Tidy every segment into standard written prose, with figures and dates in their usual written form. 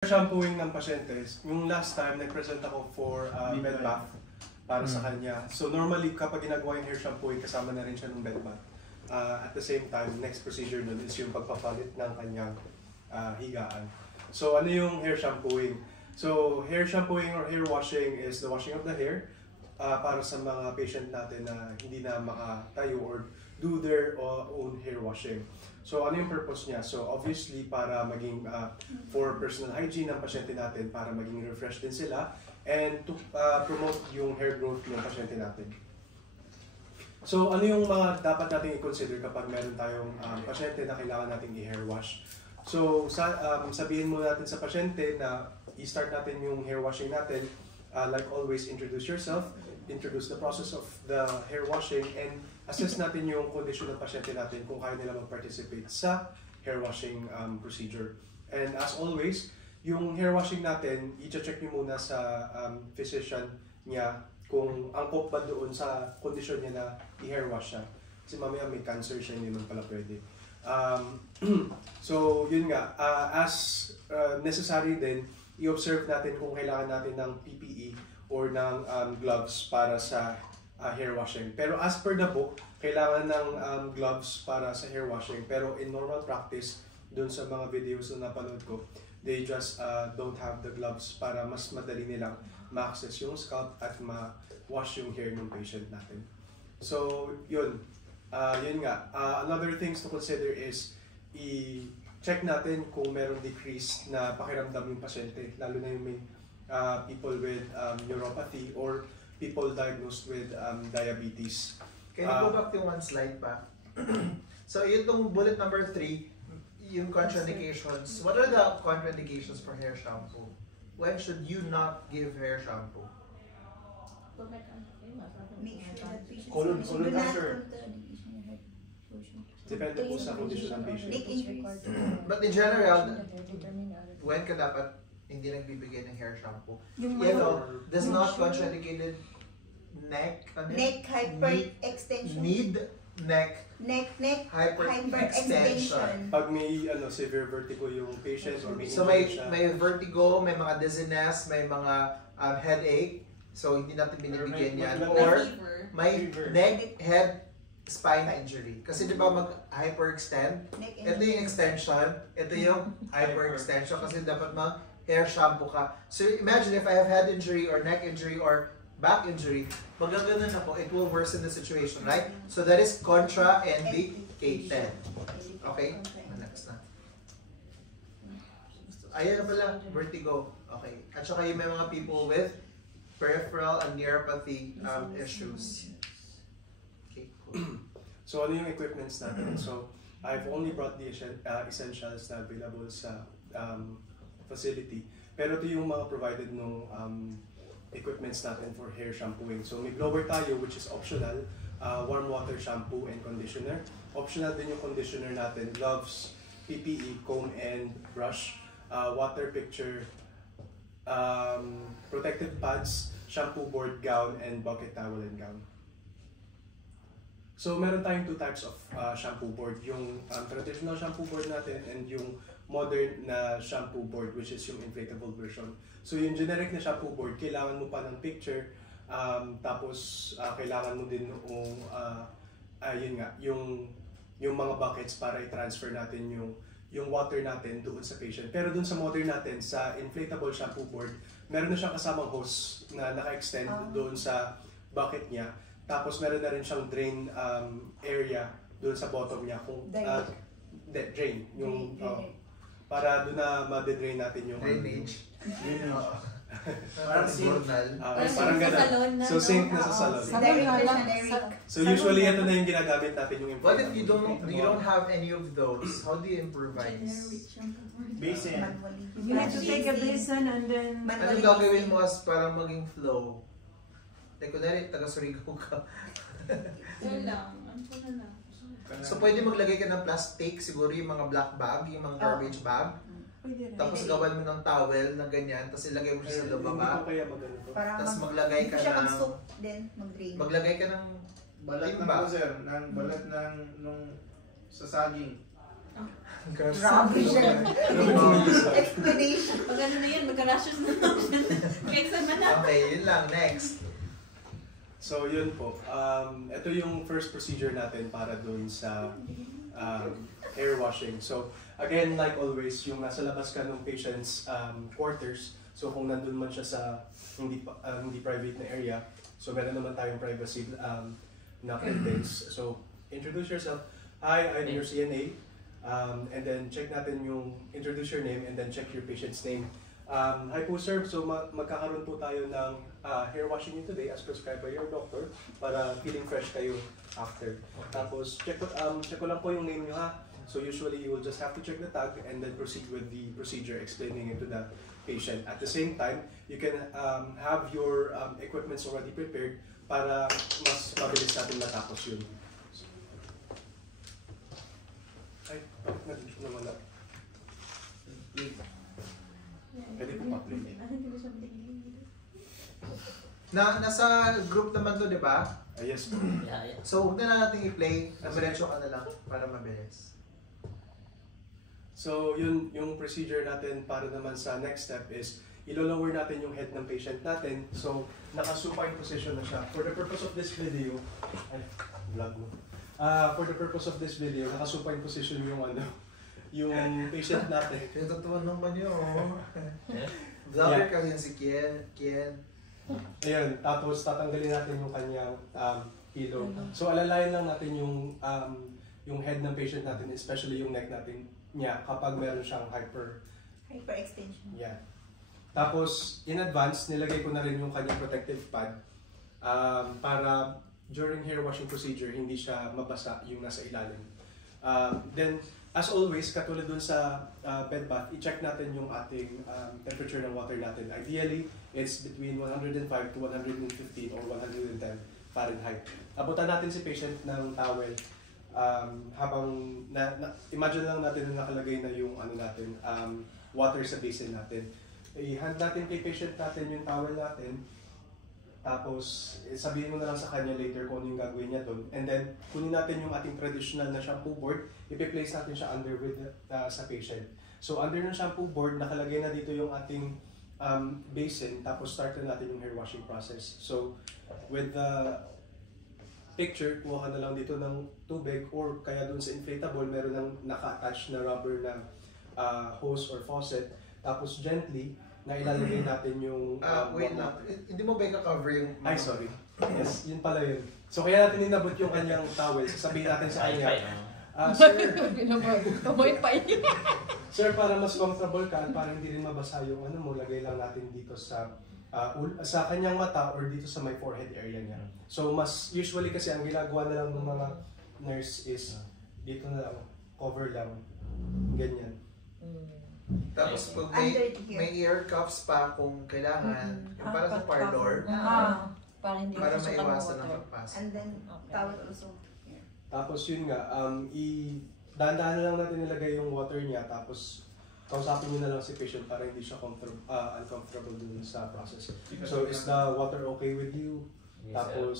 Shampooing ng pasyente, yung last time nag-present ako for bed bath para sa kanya. So normally kapag ginagawa yung hair shampooing, kasama na rin siya ng bed bath. At the same time, next procedure nun is yung pagpapalit ng kanyang higaan. So ano yung hair shampooing? So hair shampooing or hair washing is the washing of the hair para sa mga patient natin na hindi na makatayo or do their own hair washing. So ano yung purpose niya? So obviously para maging for personal hygiene ng pasyente natin, para maging refreshed din sila, and to promote yung hair growth ng pasyente natin. So ano yung mga dapat nating i-consider kapag meron tayong pasyente na kailangan nating i-hair wash? So sabihin mo natin sa pasyente na i-start natin yung hair washing natin. Like always, introduce yourself, introduce the process of the hair washing, and assess natin yung condition ng pasyente natin kung kaya nila mag-participate sa hair washing procedure. And as always, yung hair washing natin, i-check nyo muna sa physician niya kung angkop ba doon sa condition niya na i-hair wash siya. Kasi mamaya may cancer siya, hindi naman pala pwede. So yun nga, as necessary din, i-observe natin kung kailangan natin ng PPE or ng gloves para sa hair washing. Pero as per the book, kailangan ng gloves para sa hair washing. Pero in normal practice, dun sa mga videos na napanood ko, they just don't have the gloves para mas madali nilang ma-access yung scalp at ma-wash yung hair ng patient natin. So, yun. Yun nga. Another things to consider is i-check natin kung meron decrease na pakiramdam yung pasyente, lalo na yung may people with neuropathy or people diagnosed with diabetes. Can you go back to one slide pa? So yung bullet number 3, yung contraindications. What are the contraindications for hair shampoo? When should you not give hair shampoo? Colon cancer. Depende po sa condition ng patient. But in general, when ka dapat hindi nagbibigay ng hair shampoo? Does not contraindicated neck hyperextension. Neck hyperextension. Pag may severe vertigo yung patient or may so may vertigo, may mga dizziness, may mga headache, so hindi natin binibigyan yan. Or may neck, head, spine injury. Kasi di ba mag-hyperextend? Ito yung extension, ito yung hyperextension kasi dapat hair shampoo ka. So imagine if I have head injury or neck injury or back injury, magaganon ako, it will worsen the situation, right? So that is contraindicated. Okay? Next na. Ayan na pala, vertigo. Okay. At saka yung may mga people with peripheral and neuropathy issues. Okay, cool. So ano yung equipments natin? So I've only brought the essentials na available sa facility. Pero ito yung mga provided nung equipments natin for hair shampooing. So may blower tayo, which is optional, warm water shampoo and conditioner. Optional din yung conditioner natin, gloves, PPE, comb and brush, water picture, protective pads, shampoo board, gown, and bucket towel and gown. So meron tayong 2 types of shampoo board, yung traditional shampoo board natin and yung modern na shampoo board, which is yung inflatable version. So yung generic na shampoo board, kailangan mo pa ng picture, tapos kailangan mo din yun nga, yung mga buckets para i-transfer natin yung water natin doon sa patient. Pero doon sa modern natin, sa inflatable shampoo board, meron na siyang kasamang hose na naka-extend doon sa bucket niya. Tapos meron na rin siyang drain area doon sa bottom niya. Kung drain, yung para doon na ma-drain natin yung drainage. Parang journal. Parang gano'n. So sink na sa salon. So usually ito na yung ginagamit natin yung What if you don't have any of those? How do you improvise? Basin. You have to take a basin and then... Anong gagawin mo as parang maging flow? Like, kunwari, taga-Surigao ka. Yun lang. So, pwede maglagay ka ng plastic, siguro yung mga black bag, yung mga garbage bag. Tapos gawan mo ng towel na ganyan, tapos ilagay mo siya sa lubaba. Tapos maglagay ka ng... Maglagay ka ng... Balat ng sir, ng balat ng nung sa saging. Grabe siya. Explanation. Pag ano na yun, magka-rashes na lang siya. Kaya man na. Okay, yun lang. Next. So yun po, ito yung first procedure natin para doon sa hair washing. So again, like always, yung nasa labas ka ng patient's quarters, so kung nandun man siya sa hindi private na area, so meron naman tayong privacy na curtains. So introduce yourself. Hi, I'm your CNA. And then check natin yung introduce your name and then check your patient's name. Hi po sir, so magkakaroon po tayo ng hair washing today as prescribed by your doctor para feeling fresh kayo after. Tapos check ko lang po yung name nyo ha. So usually you will just have to check the tag and then proceed with the procedure explaining it to the patient. At the same time, you can have your equipments already prepared para mas mabilis natin matapos yun. Ay, bakit nawala? Pwede po pa-play. Nasa group naman to, di ba? Yes po. So, huwag na natin i-play. Namiretso ka na lang para mabilis. So, yun yung procedure natin para naman sa next step is ilo-lower natin yung head ng patient natin. So, naka-supine position na siya. For the purpose of this video, vlog mo. For the purpose of this video, naka-supine position yung yung patient natin. Pinatutuan naman yun. Vlogger kasi si Kian. Ayan, tapos tatanggalin natin yung kanyang hilo. So, alalayan lang natin yung head ng patient natin, especially yung neck natin niya kapag meron siyang Hyperextension. Yeah. Tapos, in advance, nilagay ko na rin yung kanyang protective pad para during hair washing procedure, hindi siya mabasa yung nasa ilalim. Then, as always, katulad dun sa bed bath, i-check natin yung ating temperature ng water natin. Ideally, it's between 105 to 115 or 110 Fahrenheit. Abutan natin si patient ng towel habang imagine lang natin na nakalagay na yung water sa basin natin. I-hand natin kay patient natin yung towel natin. Tapos, sabihin mo na lang sa kanya later kung ano yung gagawin niya doon. And then, kunin natin yung ating traditional na shampoo board, ipi-place natin siya under with sa patient. So, under ng shampoo board, nakalagay na dito yung ating basin, tapos start na natin yung hair washing process. So, with the picture, kuha ka na lang dito ng tubig or kaya doon sa inflatable, meron ng naka-attach na rubber na hose or faucet. Tapos, gently, na ilalagay natin yung... wait lang, hindi mo ba i-cover yung... Ay, sorry. Yes, yun pala yun. So kaya natin inabot yung kanyang towel. Sasabihin natin sa kanya, sir, sir, para mas comfortable ka at para hindi rin mabasa yung mo, lagay lang natin dito sa kanyang mata or dito sa my forehead area niya. So mas usually kasi ang ginagawa na lang ng mga nurse is dito na lang, cover lang, ganyan. Tapos pag may ear cuffs pa kung kailangan, yung para sa parlor, para maiwasan ng pagpasok. And then, towel also. Tapos yun nga, dahan-dahan na lang natin nilagay yung water niya, tapos kausapin niyo na lang si patient para hindi siya uncomfortable dun sa process. So is the water okay with you? Yes, tapos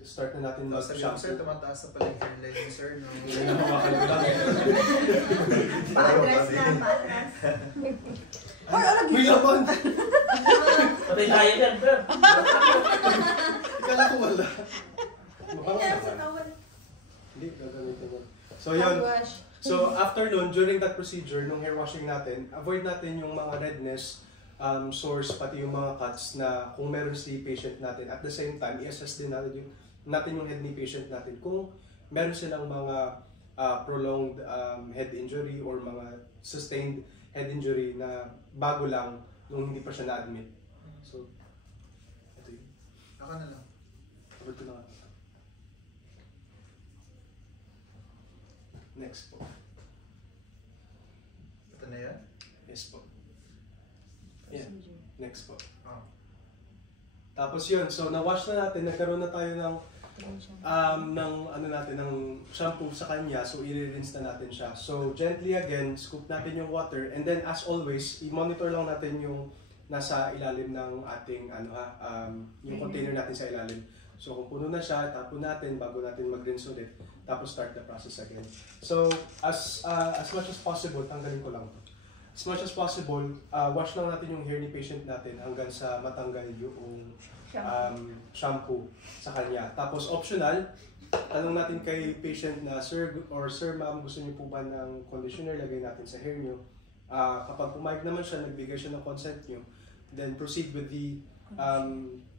start na natin mag-shampoo. Sir, tumataas na pala yung hairline niyo, sir. Hindi na makakalimutan. Pa-address na, pa-address. May laban! Patay tayo yan, bro. Ikala ko wala. Hindi, gagamitin mo. So yun. So after nun, during that procedure, nung hair washing natin, avoid natin yung mga redness, sores, pati yung mga cuts na kung meron si patient natin. At the same time, i-assess din natin yung head ni patient natin kung meron silang mga prolonged head injury or mga sustained head injury na bago lang nung hindi pa siya na-admit. So, ito yun. Ako na lang. Cover ko na nga. Next po. Ito na yan? Yes po. Yeah. Next po. Oh. Tapos yun, so na-wash na natin, nagkaroon na tayo ng shampoo sa kanya, so i-rinse na natin siya. So gently again, scoop natin yung water, and then as always, i-monitor lang natin yung nasa ilalim ng ating yung container natin sa ilalim. So kung puno na siya, tapon natin bago natin mag-rinse ulit, tapos start the process again. So as much as possible, tanggalin ko lang to. As much as possible, wash lang natin yung hair ni patient natin hanggang sa matanggal yung shampoo sa kanya. Tapos optional, tanong natin kay patient na, Sir ma'am, gusto niyo po ba ng conditioner lagay natin sa hair niyo? Kapag pumayag naman siya, nagbigay siya ng consent niyo, then proceed with the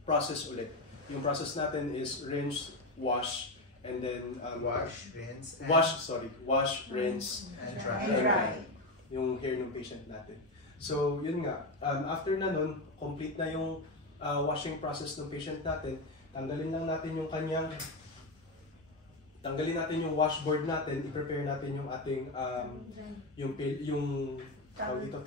process ulit. Yung process natin is rinse, wash, and then Wash, rinse, and And dry. yung hair ng patient natin. So, yun nga. After na nun, complete na yung washing process ng patient natin. Tanggalin natin yung washboard natin, i-prepare natin yung ating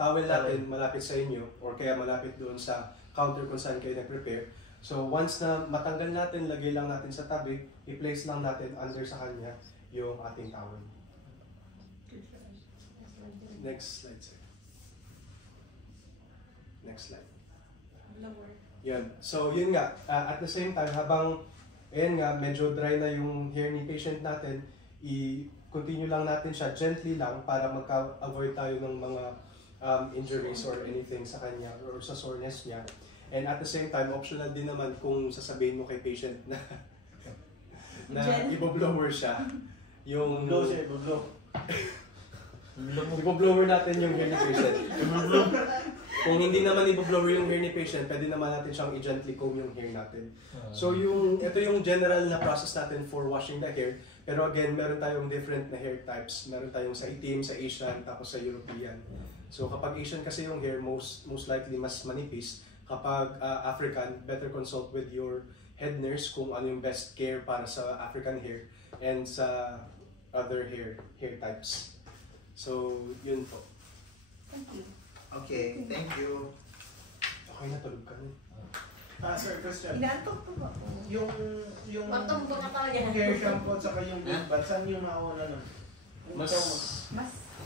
towel natin malapit sa inyo or kaya malapit doon sa counter kung saan kayo nag-prepare. So, once na matanggal natin, lagay lang natin sa tabi, i-place lang natin under sa kanya yung ating towel. Next slide, sir. Next slide. Yun. So, yun nga. At the same time, habang medyo dry na yung hair ni patient natin, i-continue lang natin siya gently lang para magka-avoid tayo ng mga injuries or anything sa kanya or sa soreness niya. And at the same time, optional din naman kung sasabihin mo kay patient na i-blower siya. Yung i-blower natin yung hair ni patient. Kung hindi naman i-blower yung hair ni patient, pwede naman natin siyang i-gently comb yung hair natin. So ito yung general na process natin for washing the hair. Pero again, meron tayong different na hair types. Meron tayong sa itim, sa Asian, tapos sa European. So kapag Asian kasi yung hair, most likely mas manipis. Kapag African, better consult with your head nurse kung ano yung best care para sa African hair and sa other hair types. So, yun po. Thank you. Okay, thank you. Okay, natulog ka na. Sir, question. Inaantok po ba? Yung Matong ka talaga. hair shampoo at saka yung big bath, saan yung nauna nun? Mas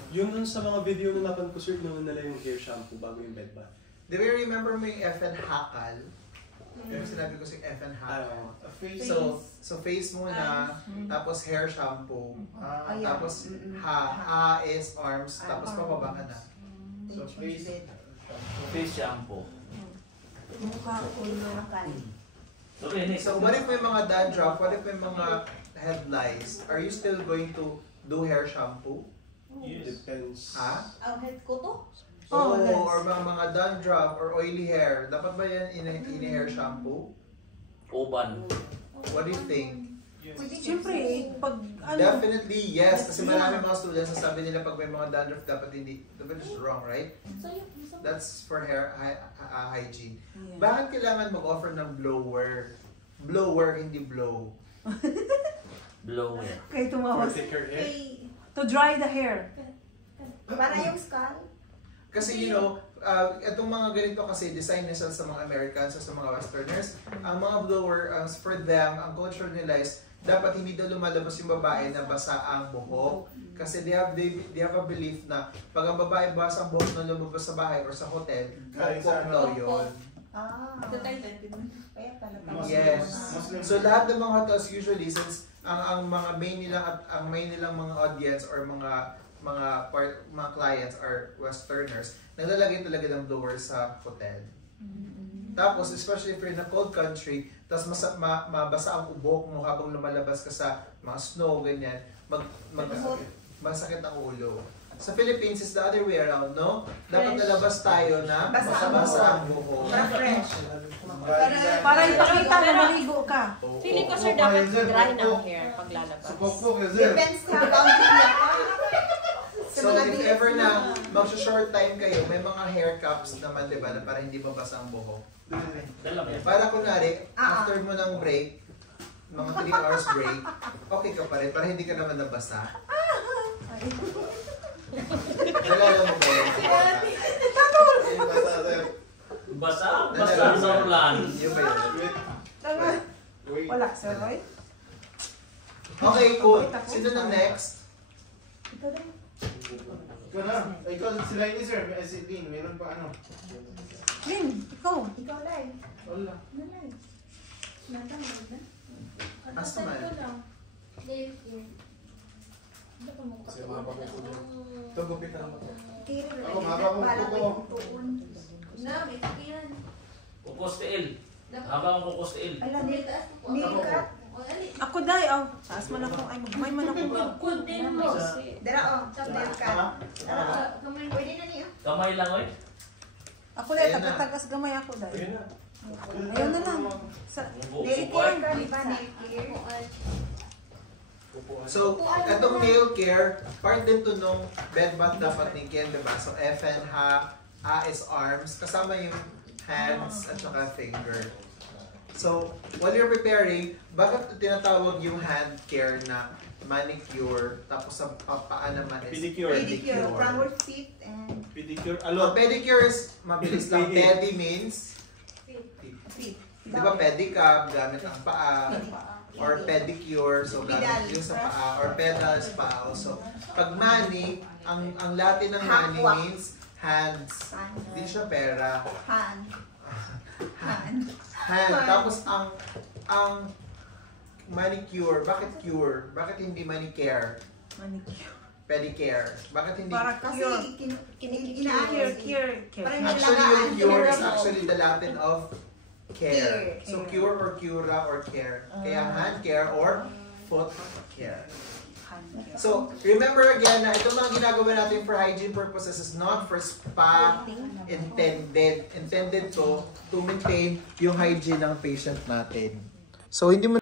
yun nun sa mga video na napan ko, sir, naman nila yung hair shampoo bago yung bed bath. Do you remember mo yung FN Hakal? Yung sinabi ko si FN Hakal. Face. So face muna, tapos hair shampoo, Ayan. tapos ha is arms, tapos pababa ka na. So face. Face shampoo. Mukha, ulo. Okay, next. So what if may mga dandruff, what if may mga head lice? Are you still going to do hair shampoo? Depends. Ha? Ang head ko to? Oo, yes. or mga dandruff or oily hair. Dapat ba yan in-hair shampoo? Uban. What do you think? Siyempre, pag ano, Definitely yes, kasi marami mga students na sabi nila pag may mga dandruff dapat hindi. Dapat is wrong, right? So, That's for hair hygiene. yeah. Bakit kailangan mag-offer ng blower? Blower, hindi blow. Blower. Kaya For tumawas. thicker hair. To dry the hair. Para yung skull. Kasi you know, itong mga ganito kasi design nila sa mga Americans o sa mga Westerners. Ang mga blower, for them, ang culture nila is dapat hindi daw lumalabas yung babae na basa ang buhok. Kasi they have a belief na pag ang babae basa ang buhok na lumabas sa bahay or sa hotel, pokpok daw yun. Kaya pala. Yes. So lahat ng mga hotels usually, since ang mga main nilang mga audience or mga clients are Westerners, naglalagay talaga ng blower sa hotel. Tapos, especially if you're in a cold country, tapos mabasa ang ubok mo habang lumalabas ka sa mga snow, ganyan, masakit ang ulo. Sa Philippines, is the other way around, no? Dapat nalabas tayo na basa ang buhok. Para fresh. Para ipakita na maligo ka. feeling ko sir dapat dry ng hair pag lalabas. Sa pokpok, sir. Depends sa boundary niya. So, if ever na mag-short time kayo, may mga hair caps naman, di ba, na para hindi mabasa ang buhok. Dalawa yan. Para kunwari, after mo ng break, mga 3 hours break, okay ka pa rin, para hindi ka naman nabasa. Nalala mo ba yun? Basa sa ulan. Yun ba yun? Wala, Sir Roy? Okay, cool. Sino na next? Ito rin. Ikaw na. Ikaw sila ini sir. May Lynn. Meron pa ano? Lynn, ikaw. Ikaw live. Wala. Ano live? Nata, wala na. Asa man? Kasi mga pagkukulo. Ito, gupit na naman. Kiri, Ako, mahaba akong para kuko. may tuon. Kukostiil. Haba ang kukostiil. Ala, nilka. Ako dai, oh. Taas man ako. Ay, magmay man ako. Kundin mo. Dara, oh. Nilka. Pwede na niya. Kamay lang, oy. Ako dai, Ayan na. taga-tagas gamay ako dai. Ayun na. Ayun na lang. Sa, Nail care ka, di ba? Nail care. Upuan. So, itong nail care, part din to nung bed bath dapat ni Ken, diba? So, F and A is arms, kasama yung hands at saka finger. So, while you're preparing, bakit tinatawag yung hand care na manicure, tapos sa paa naman is Pedicure. Pedicure, front feet and Pedicure. Ang Alot. pedicure is mabilis lang. Pedi means, feet. di ba pedicab, gamit ang paa, or pedicure, so gamit yung sa paa, or pedal sa paa also. Pag mani, ang Latin ng mani Hapwak. means hands. Hindi siya pera. Hand. Hand. Hand. Tapos ang manicure, bakit cure? Bakit hindi manicare? manicure. Pedicare? Bakit hindi? Para Kasi cure. inaayos. Parang Actually, yung nilagaan. cure is actually the Latin of care. Care. So, cure or cura or care. Kaya hand care or foot care. So, remember again na itong mga ginagawa natin for hygiene purposes is not for spa intended. Intended to maintain yung hygiene ng patient natin. So, hindi mo